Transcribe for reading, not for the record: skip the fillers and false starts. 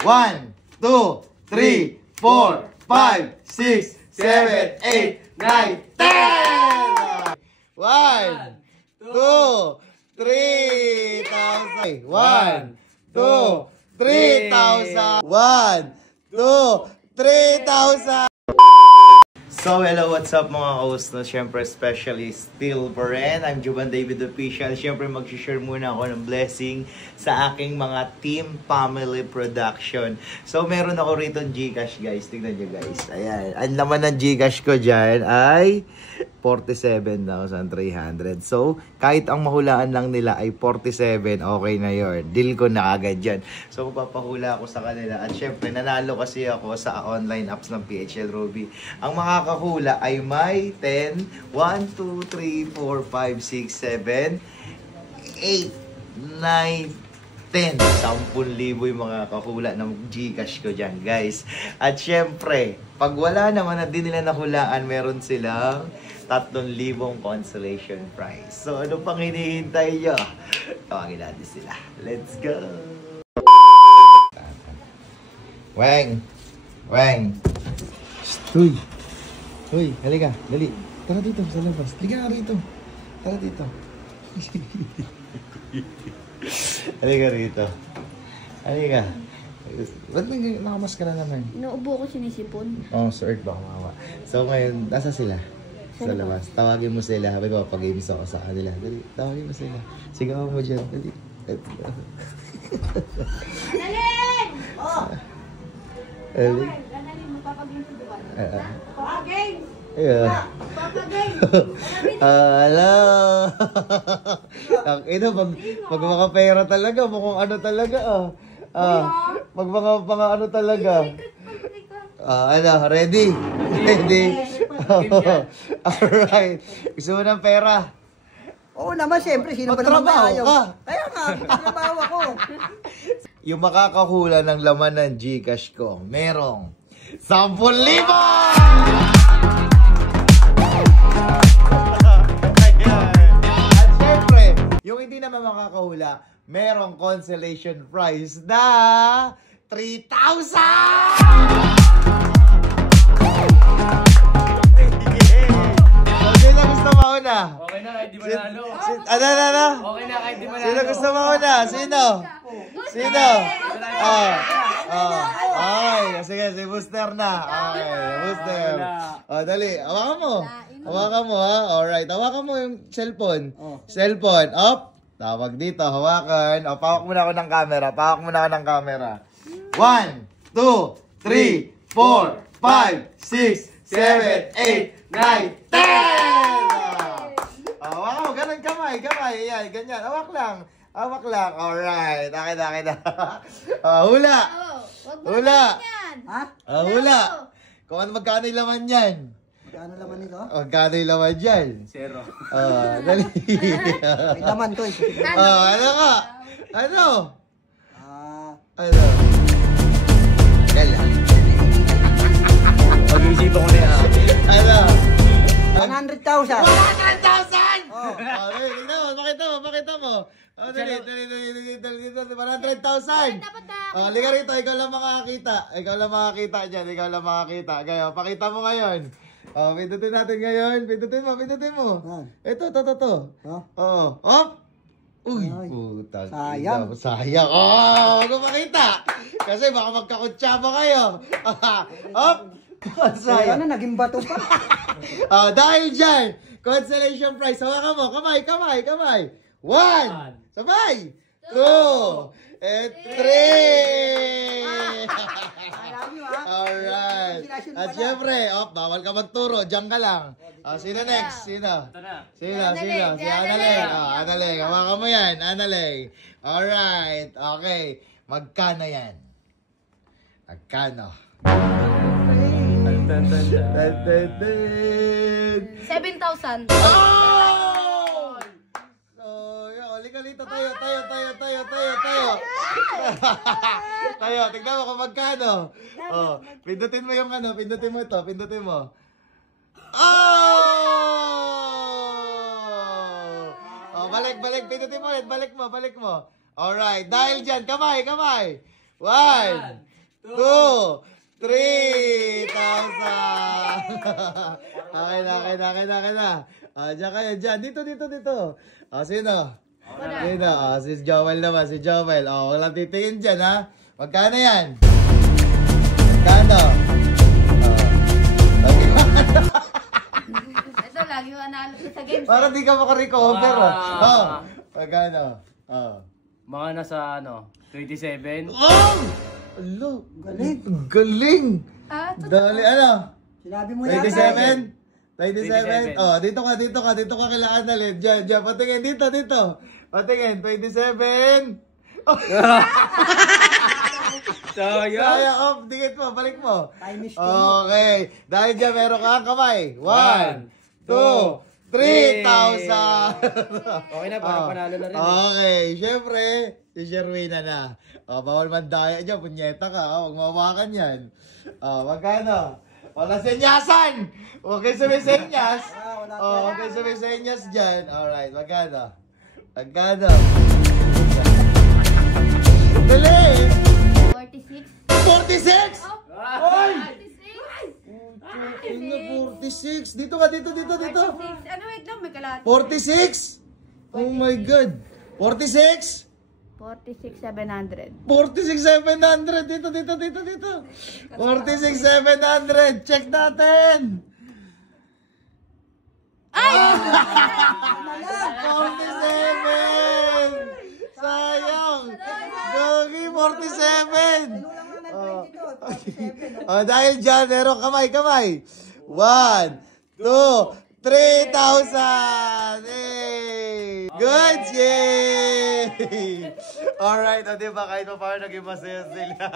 1, 2, 3, 4, 5, 6, 7, 8, 9, 10! 1, 2, 3,000. 1, 2, 3,000. 1, 2, 3,000. So, hello, what's up mga host? No, syempre, especially still for rin. I'm Juban David Official. Syempre, mag-share muna ako ng blessing sa aking mga team family production. So, meron ako rito Gcash, guys. Tignan nyo, guys. Ayan. Ang laman ng Gcash ko dyan ay 47,300. So, kahit ang mahulaan lang nila ay 47, okay na yun. Deal ko na agad dyan. So, papahula ako sa kanila. At syempre, nanalo kasi ako sa online apps ng PHL Ruby. Ang makakahula ay may 10, 1, 2, 3, 4, 5, 6, 7, 8, 9, 10. 10,000 yung mga kahula ng Gcash ko dyan, guys. At syempre, pag wala naman na din nila nahulaan, meron silang 3,000 consolation prize. So, ano pang hinihintay nyo? Tawagin natin sila. Let's go! Weng! Weng! Uy! Uy, halika, dali. Tara dito, sa labas. Halika nga rito. Tara dito. Halika rito. Halika. Ba't nakamaskara naman? Nauubo ko sinisipon. Oh, sir, baka makawa. So ngayon, nasa sila? Sa labas. Tawagin mo sila. Habang mapag-games ako sa kanila. Dali, tawagin mo sila. Sigaw mo dyan. Dali. Galing! Oh! Dali. Galing, mapapag-games sa buwan. Games! Yeah. Hello. Ang ina, pag mga pera talaga, mukhang ano talaga pag mga ano talaga. Ano, ready? Ready? Alright. Gusto mo ng pera? Oo naman, siyempre. Sino ba naman ayaw? Kaya nga, trabaho ako. Yung makakahula ng laman ng Gcash ko, merong 10,000! At syempre, yung hindi naman makakahula, merong consolation prize na 3,000! Sino gusto mauna? Okay na, kahit di manalo. Ano? Okay na, kahit di manalo. Sino gusto mauna? Sino? Sino? Ay, sige, si Booster na. Okay, Booster. Dali, hawakan mo. Hawakan mo, ha? Alright, hawakan mo yung cellphone. Cellphone, up. Tawag dito, hawakan. Pawak muna ako ng camera. Pawak muna ako ng camera. 1, 2, 3, 4, 5, 6, 7, 8, 9, 10! Hawakan mo, ganun kamay. Ayan, ganyan. Hawak lang. Alright. Akin na. Hula. Hula. Ha? Hula. Kung ano magkano yung laman yan? Magkano laman nito? Magkano yung laman dyan? 0. Dali. May laman to. Ano ka? Ano? Ano? Kala. Pag-iisipan ko na yan. Ano? 100,000. 100,000! Pakita mo. Dali, 100,000! Liga rito, ikaw lang makakita dyan. Gaya, pakita mo ngayon. Pindutin natin ngayon. Pindutin mo. Ito. Oo. Hop! Uy, putang. Sayang. Huwag mo makita. Kasi baka magkakutsaba kayo. Hop! Sayang na, naging bato pa. Dahil dyan, consolation prize. Hawakan mo. Kamay. 1, sabay. 2, and 3. Alright. At syempre, bawal ka magturo. Diyan ka lang. Sino next? Sino? Sino? Si Analeng. Analeng. Hawakan mo yan. Analeng. Alright. Okay. Magkano yan? Magkano? 7,000. Halika, tayo. Tayo, tignan mo kung magkano. Pindutin mo yung ano, pindutin mo. Balik, pindutin mo ulit, balik mo. Alright, dahil dyan, kamay. 1, Okay na. Diyan kayo, dyan. Dito. Sino? Sino? Si Joel naman, si Joel. Walang titingin dyan, ha? Magkano yan? Magkano? Ito, lagi ko analo sa games. Para di ka makarecover, magkano? Mga nasa 27. Alo, galing. Dali, ano? Sinabi mo yan. 27? 27? Dito ka kailangan nalit. Diyan, patingin, dito. Patingin, 27. Sayang, dikit mo, balik mo. Time is Okay, dahil dyan meron kang kamay. 1, 2, 3,000. Okay na, parang panalo na rin. Okay, syempre, si Sherwina na. Bawal mandaya dyan, punyeta ka. Huwag mawakan yan. Magkano? Wala senyasan! Okay sa may senyas. Okay sa may senyas dyan. Alright, magkano? Dali! 46. 46! Oy! 46! Dito ka, dito. 46. Ano, wait lang, may kalahati. 46! Oh my God! 46! 46,700. 46,700! Dito. 46,700! Check natin! Ay! 47! Sayang! Gogi, 47! Dahil dyan, meron kamay. 1, 2, 3,000! Hey! Good! Yay! Alright, diba kahit pa paano naging masaya sila.